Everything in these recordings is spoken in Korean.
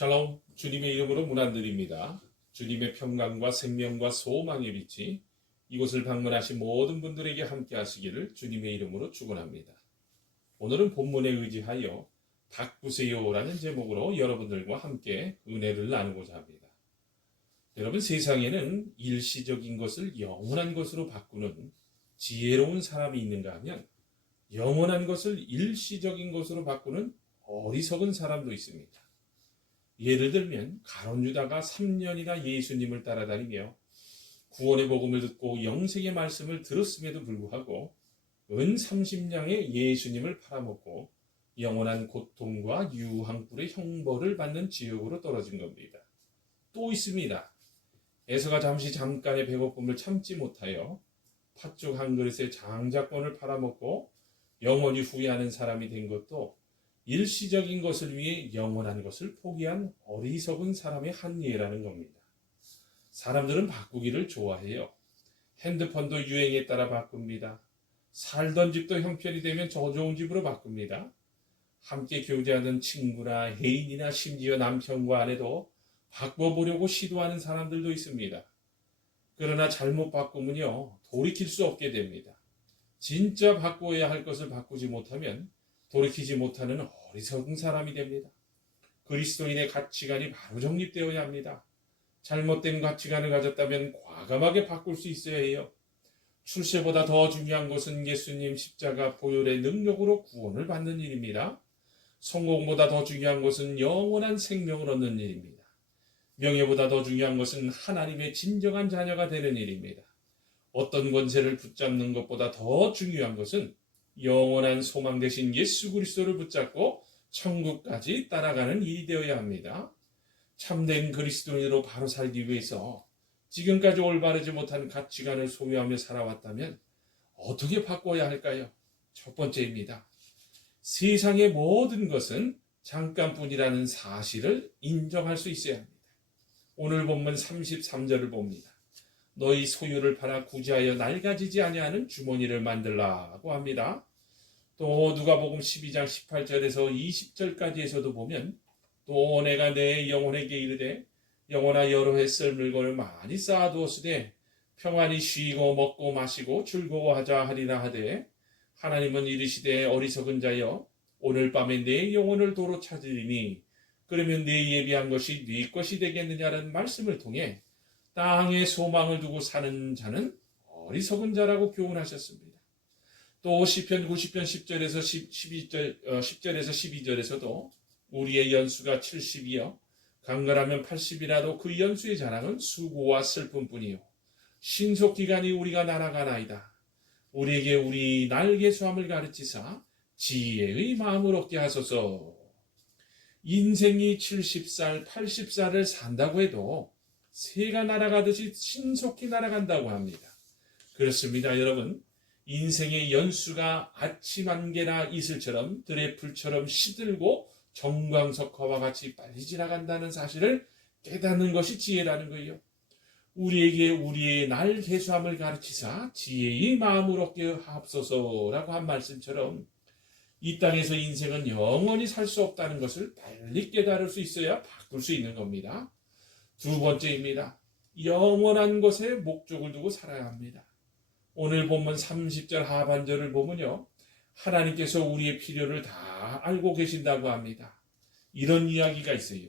샬롬, 주님의 이름으로 문안드립니다. 주님의 평강과 생명과 소망의 빛이 이곳을 방문하신 모든 분들에게 함께 하시기를 주님의 이름으로 축원합니다. 오늘은 본문에 의지하여 바꾸세요라는 제목으로 여러분들과 함께 은혜를 나누고자 합니다. 여러분, 세상에는 일시적인 것을 영원한 것으로 바꾸는 지혜로운 사람이 있는가 하면 영원한 것을 일시적인 것으로 바꾸는 어리석은 사람도 있습니다. 예를 들면 가룟 유다가 3년이나 예수님을 따라다니며 구원의 복음을 듣고 영생의 말씀을 들었음에도 불구하고 은 30냥의 예수님을 팔아먹고 영원한 고통과 유황불의 형벌을 받는 지옥으로 떨어진 겁니다. 또 있습니다. 에서가 잠깐의 배고픔을 참지 못하여 팥죽 한 그릇에 장자권을 팔아먹고 영원히 후회하는 사람이 된 것도 일시적인 것을 위해 영원한 것을 포기한 어리석은 사람의 한 예라는 겁니다. 사람들은 바꾸기를 좋아해요. 핸드폰도 유행에 따라 바꿉니다. 살던 집도 형편이 되면 저 좋은 집으로 바꿉니다. 함께 교제하던 친구나 애인이나 심지어 남편과 아내도 바꿔보려고 시도하는 사람들도 있습니다. 그러나 잘못 바꾸면요, 돌이킬 수 없게 됩니다. 진짜 바꿔야 할 것을 바꾸지 못하면 돌이키지 못하는 어리석은 사람이 됩니다. 그리스도인의 가치관이 바로 정립되어야 합니다. 잘못된 가치관을 가졌다면 과감하게 바꿀 수 있어야 해요. 출세보다 더 중요한 것은 예수님 십자가 보혈의 능력으로 구원을 받는 일입니다. 성공보다 더 중요한 것은 영원한 생명을 얻는 일입니다. 명예보다 더 중요한 것은 하나님의 진정한 자녀가 되는 일입니다. 어떤 권세를 붙잡는 것보다 더 중요한 것은 영원한 소망 되신 예수 그리스도를 붙잡고 천국까지 따라가는 일이 되어야 합니다. 참된 그리스도인으로 바로 살기 위해서 지금까지 올바르지 못한 가치관을 소유하며 살아왔다면 어떻게 바꿔야 할까요? 첫 번째입니다. 세상의 모든 것은 잠깐뿐이라는 사실을 인정할 수 있어야 합니다. 오늘 본문 33절을 봅니다. 너희 소유를 팔아 구제하여 낡아지지 아니하는 주머니를 만들라고 합니다. 또 누가복음 12장 18절에서 20절까지에서도 보면 또 내가 내 영혼에게 이르되 영혼아 여러 해 쓸 물건을 많이 쌓아두었으되 평안히 쉬고 먹고 마시고 즐거워하자 하리라 하되 하나님은 이르시되 어리석은 자여 오늘 밤에 내 영혼을 도로 찾으리니 그러면 내 예비한 것이 네 것이 되겠느냐는 말씀을 통해 땅에 소망을 두고 사는 자는 어리석은 자라고 교훈하셨습니다. 또 시편 90편 10절에서 10절에서 12절에서도 우리의 연수가 70이요 강건하면 80이라도 그 연수의 자랑은 수고와 슬픔뿐이요 신속기간이 우리가 날아가나이다. 우리에게 우리 날개 수함을 가르치사 지혜의 마음을 얻게 하소서. 인생이 70살, 80살을 산다고 해도 새가 날아가듯이 신속히 날아간다고 합니다. 그렇습니다, 여러분. 인생의 연수가 아침 안개나 이슬처럼 들의 불처럼 시들고 정광석화와 같이 빨리 지나간다는 사실을 깨닫는 것이 지혜라는 거예요. 우리에게 우리의 날 개수함을 가르치사 지혜의 마음을 얻게 하옵소서라고 한 말씀처럼 이 땅에서 인생은 영원히 살 수 없다는 것을 빨리 깨달을 수 있어야 바꿀 수 있는 겁니다. 두 번째입니다. 영원한 것에 목적을 두고 살아야 합니다. 오늘 본문 30절 하반절을 보면요. 하나님께서 우리의 필요를 다 알고 계신다고 합니다. 이런 이야기가 있어요.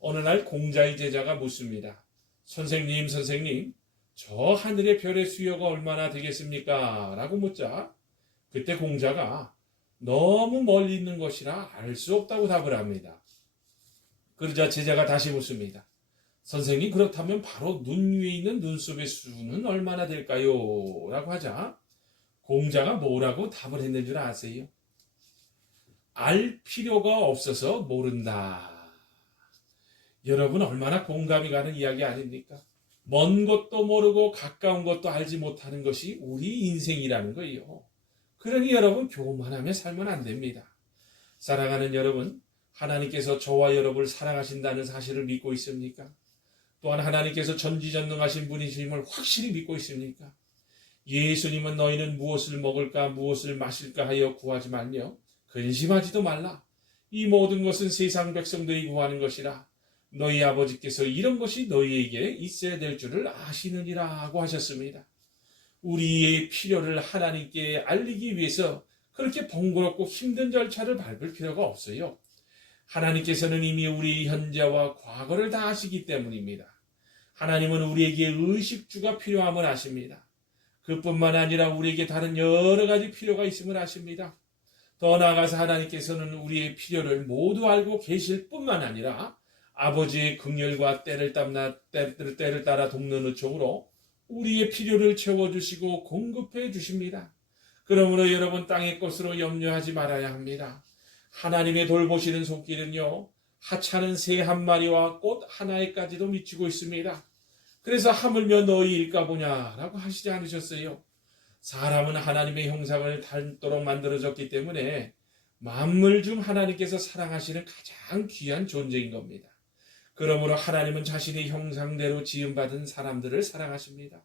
어느 날 공자의 제자가 묻습니다. 선생님, 저 하늘의 별의 수요가 얼마나 되겠습니까? 라고 묻자 그때 공자가 너무 멀리 있는 것이라 알 수 없다고 답을 합니다. 그러자 제자가 다시 묻습니다. 선생님, 그렇다면 바로 눈 위에 있는 눈썹의 수는 얼마나 될까요? 라고 하자 공자가 뭐라고 답을 했는 줄 아세요? 알 필요가 없어서 모른다. 여러분, 얼마나 공감이 가는 이야기 아닙니까? 먼 것도 모르고 가까운 것도 알지 못하는 것이 우리 인생이라는 거예요. 그러니 여러분, 교만하며 살면 안 됩니다. 사랑하는 여러분, 하나님께서 저와 여러분을 사랑하신다는 사실을 믿고 있습니까? 또한 하나님께서 전지전능하신 분이심을 확실히 믿고 있습니까? 예수님은 너희는 무엇을 먹을까 무엇을 마실까 하여 구하지 말며 근심하지도 말라. 이 모든 것은 세상 백성들이 구하는 것이라 너희 아버지께서 이런 것이 너희에게 있어야 될 줄을 아시느니라고 하셨습니다. 우리의 필요를 하나님께 알리기 위해서 그렇게 번거롭고 힘든 절차를 밟을 필요가 없어요. 하나님께서는 이미 우리의 현재와 과거를 다 아시기 때문입니다. 하나님은 우리에게 의식주가 필요함을 아십니다. 그뿐만 아니라 우리에게 다른 여러 가지 필요가 있음을 아십니다. 더 나아가서 하나님께서는 우리의 필요를 모두 알고 계실 뿐만 아니라 아버지의 긍휼과 때를 따라 돕는 의총으로 우리의 필요를 채워주시고 공급해 주십니다. 그러므로 여러분 땅의 것으로 염려하지 말아야 합니다. 하나님의 돌보시는 손길은요, 하찮은 새 한 마리와 꽃 하나에까지도 미치고 있습니다. 그래서 하물며 너희일까 보냐라고 하시지 않으셨어요. 사람은 하나님의 형상을 닮도록 만들어졌기 때문에 만물 중 하나님께서 사랑하시는 가장 귀한 존재인 겁니다. 그러므로 하나님은 자신의 형상대로 지음받은 사람들을 사랑하십니다.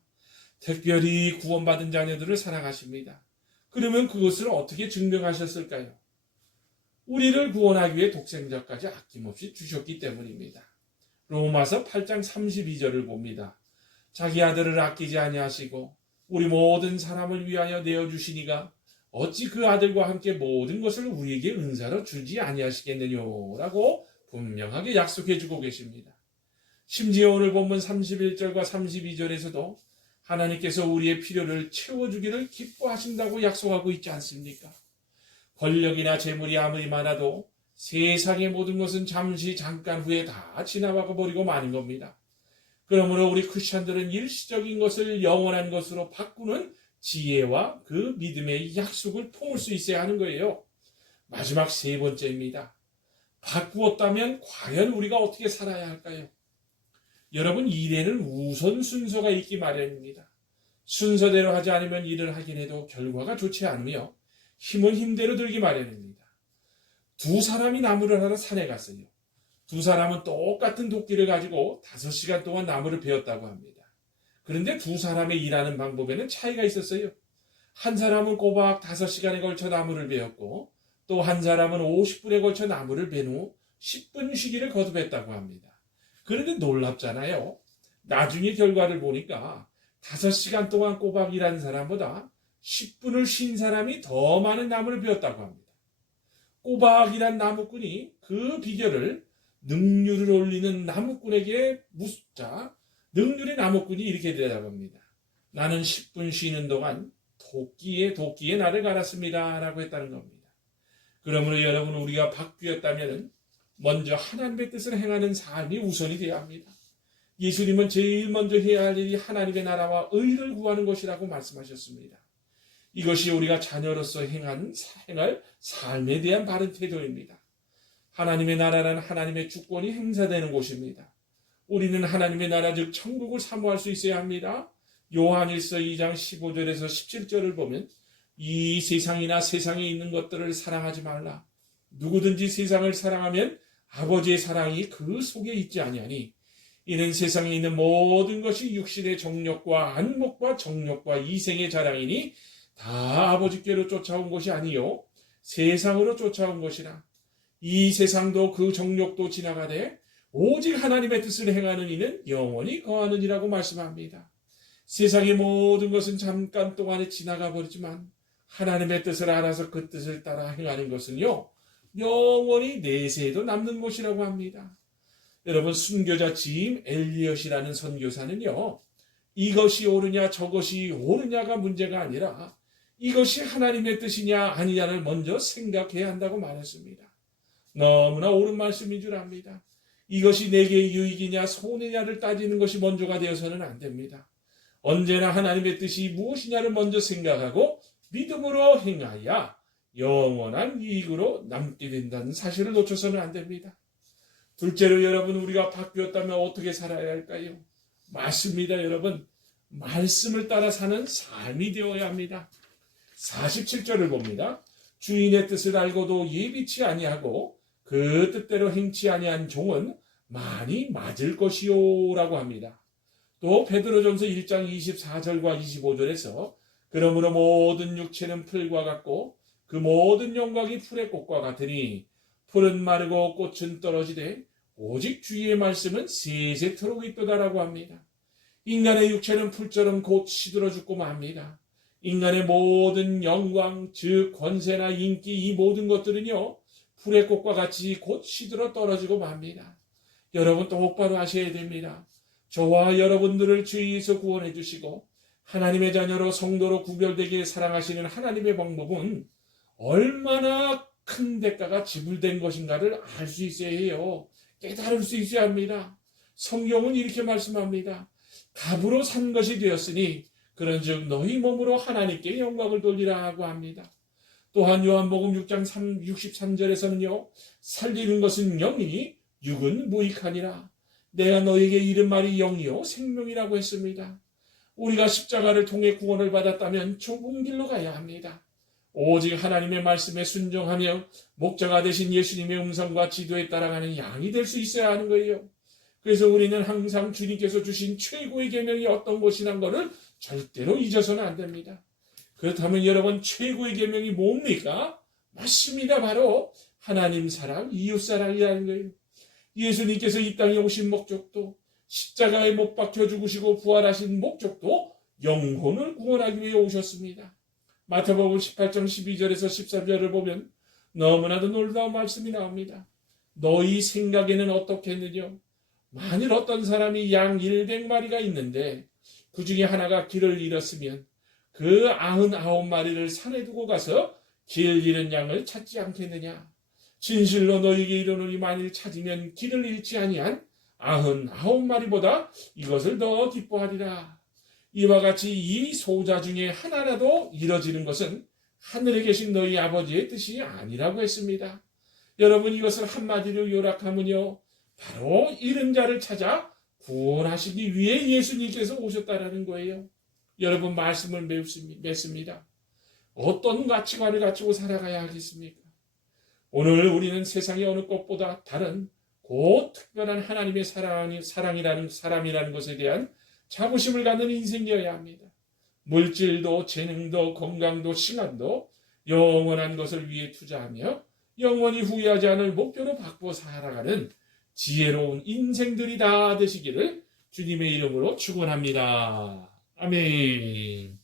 특별히 구원받은 자녀들을 사랑하십니다. 그러면 그것을 어떻게 증명하셨을까요? 우리를 구원하기 위해 독생자까지 아낌없이 주셨기 때문입니다. 로마서 8장 32절을 봅니다. 자기 아들을 아끼지 아니하시고 우리 모든 사람을 위하여 내어주시니가 어찌 그 아들과 함께 모든 것을 우리에게 은사로 주지 아니하시겠느냐라고 분명하게 약속해주고 계십니다. 심지어 오늘 본문 31절과 32절에서도 하나님께서 우리의 필요를 채워주기를 기뻐하신다고 약속하고 있지 않습니까? 권력이나 재물이 아무리 많아도 세상의 모든 것은 잠시 잠깐 후에 다 지나가 버리고 마는 겁니다. 그러므로 우리 크리스천들은 일시적인 것을 영원한 것으로 바꾸는 지혜와 그 믿음의 약속을 품을 수 있어야 하는 거예요. 마지막 세 번째입니다. 바꾸었다면 과연 우리가 어떻게 살아야 할까요? 여러분, 일에는 우선 순서가 있기 마련입니다. 순서대로 하지 않으면 일을 하긴 해도 결과가 좋지 않으며 힘은 힘대로 들기 마련입니다. 두 사람이 나무를 하러 산에 갔어요. 두 사람은 똑같은 도끼를 가지고 5시간 동안 나무를 베었다고 합니다. 그런데 두 사람의 일하는 방법에는 차이가 있었어요. 한 사람은 꼬박 5시간에 걸쳐 나무를 베었고 또 한 사람은 50분에 걸쳐 나무를 벤 후 10분 쉬기를 거듭했다고 합니다. 그런데 놀랍잖아요. 나중에 결과를 보니까 5시간 동안 꼬박 일한 사람보다 10분을 쉰 사람이 더 많은 나무를 베었다고 합니다. 꼬박 일한 나무꾼이 그 비결을 능률을 올리는 나무꾼에게 묻자 능률의 나무꾼이 이렇게 대답합니다. 나는 10분 쉬는 동안 도끼에 나를 갈았습니다 라고 했다는 겁니다. 그러므로 여러분, 우리가 바뀌었다면 먼저 하나님의 뜻을 행하는 삶이 우선이 되어야 합니다. 예수님은 제일 먼저 해야 할 일이 하나님의 나라와 의를 구하는 것이라고 말씀하셨습니다. 이것이 우리가 자녀로서 행할 삶에 대한 바른 태도입니다. 하나님의 나라란 하나님의 주권이 행사되는 곳입니다. 우리는 하나님의 나라 즉 천국을 사모할 수 있어야 합니다. 요한일서 2장 15절에서 17절을 보면 이 세상이나 세상에 있는 것들을 사랑하지 말라. 누구든지 세상을 사랑하면 아버지의 사랑이 그 속에 있지 아니하니 이는 세상에 있는 모든 것이 육신의 정욕과 안목과 정욕과 이생의 자랑이니 다 아버지께로 쫓아온 것이 아니요 세상으로 쫓아온 것이라. 이 세상도 그 정욕도 지나가되 오직 하나님의 뜻을 행하는 이는 영원히 거하느니라고 말씀합니다. 세상의 모든 것은 잠깐 동안에 지나가 버리지만 하나님의 뜻을 알아서 그 뜻을 따라 행하는 것은요 영원히 내세에도 남는 것이라고 합니다. 여러분, 순교자 짐 엘리엇이라는 선교사는요 이것이 옳으냐 저것이 옳으냐가 문제가 아니라 이것이 하나님의 뜻이냐 아니냐를 먼저 생각해야 한다고 말했습니다. 너무나 옳은 말씀인 줄 압니다. 이것이 내게 유익이냐 손해냐를 따지는 것이 먼저가 되어서는 안 됩니다. 언제나 하나님의 뜻이 무엇이냐를 먼저 생각하고 믿음으로 행하여 영원한 이익으로 남게 된다는 사실을 놓쳐서는 안 됩니다. 둘째로 여러분, 우리가 바뀌었다면 어떻게 살아야 할까요? 맞습니다, 여러분. 말씀을 따라 사는 삶이 되어야 합니다. 47절을 봅니다. 주인의 뜻을 알고도 예비치 아니하고 그 뜻대로 행치 아니한 종은 많이 맞을 것이요 라고 합니다. 또 베드로전서 1장 24절과 25절에서 그러므로 모든 육체는 풀과 같고 그 모든 영광이 풀의 꽃과 같으니 풀은 마르고 꽃은 떨어지되 오직 주의 말씀은 세세토록 있도다라고 합니다. 인간의 육체는 풀처럼 곧 시들어 죽고 맙니다. 인간의 모든 영광, 즉 권세나 인기, 이 모든 것들은요, 풀의 꽃과 같이 곧 시들어 떨어지고 맙니다. 여러분 똑바로 하셔야 됩니다. 저와 여러분들을 주의에서 구원해 주시고 하나님의 자녀로 성도로 구별되게 사랑하시는 하나님의 방법은 얼마나 큰 대가가 지불된 것인가를 알 수 있어야 해요. 깨달을 수 있어야 합니다. 성경은 이렇게 말씀합니다. 값으로 산 것이 되었으니 그런즉 너희 몸으로 하나님께 영광을 돌리라 하고 합니다. 또한 요한복음 6장 63절에서는요. 살리는 것은 영이니 육은 무익하니라. 내가 너에게 이른 말이 영이요 생명이라고 했습니다. 우리가 십자가를 통해 구원을 받았다면 좁은 길로 가야 합니다. 오직 하나님의 말씀에 순종하며 목자가 되신 예수님의 음성과 지도에 따라가는 양이 될 수 있어야 하는 거예요. 그래서 우리는 항상 주님께서 주신 최고의 계명이 어떤 것이란 것을 절대로 잊어서는 안 됩니다. 그렇다면 여러분 최고의 계명이 뭡니까? 맞습니다. 바로 하나님 사랑, 이웃 사랑이라는 거예요. 예수님께서 이 땅에 오신 목적도 십자가에 못 박혀 죽으시고 부활하신 목적도 영혼을 구원하기 위해 오셨습니다. 마태복음 18장 12절에서 13절을 보면 너무나도 놀라운 말씀이 나옵니다. 너희 생각에는 어떻겠느냐? 만일 어떤 사람이 양 100마리가 있는데 그 중에 하나가 길을 잃었으면 그 99마리를 산에 두고 가서 길 잃은 양을 찾지 않겠느냐? 진실로 너희에게 이르노니 만일 찾으면 길을 잃지 아니한 99마리보다 이것을 더 기뻐하리라. 이와 같이 이 소자 중에 하나라도 이뤄지는 것은 하늘에 계신 너희 아버지의 뜻이 아니라고 했습니다. 여러분 이것을 한마디로 요약하면요. 바로 잃은 자를 찾아 구원하시기 위해 예수님께서 오셨다라는 거예요. 여러분 말씀을 맺습니다. 어떤 가치관을 가지고 살아가야 하겠습니까? 오늘 우리는 세상의 어느 것보다 다른 곧 특별한 하나님의 사람이라는 것에 대한 자부심을 갖는 인생이어야 합니다. 물질도 재능도 건강도 시간도 영원한 것을 위해 투자하며 영원히 후회하지 않을 목표로 바꾸어 살아가는 지혜로운 인생들이 다 되시기를 주님의 이름으로 축원합니다. 아멘.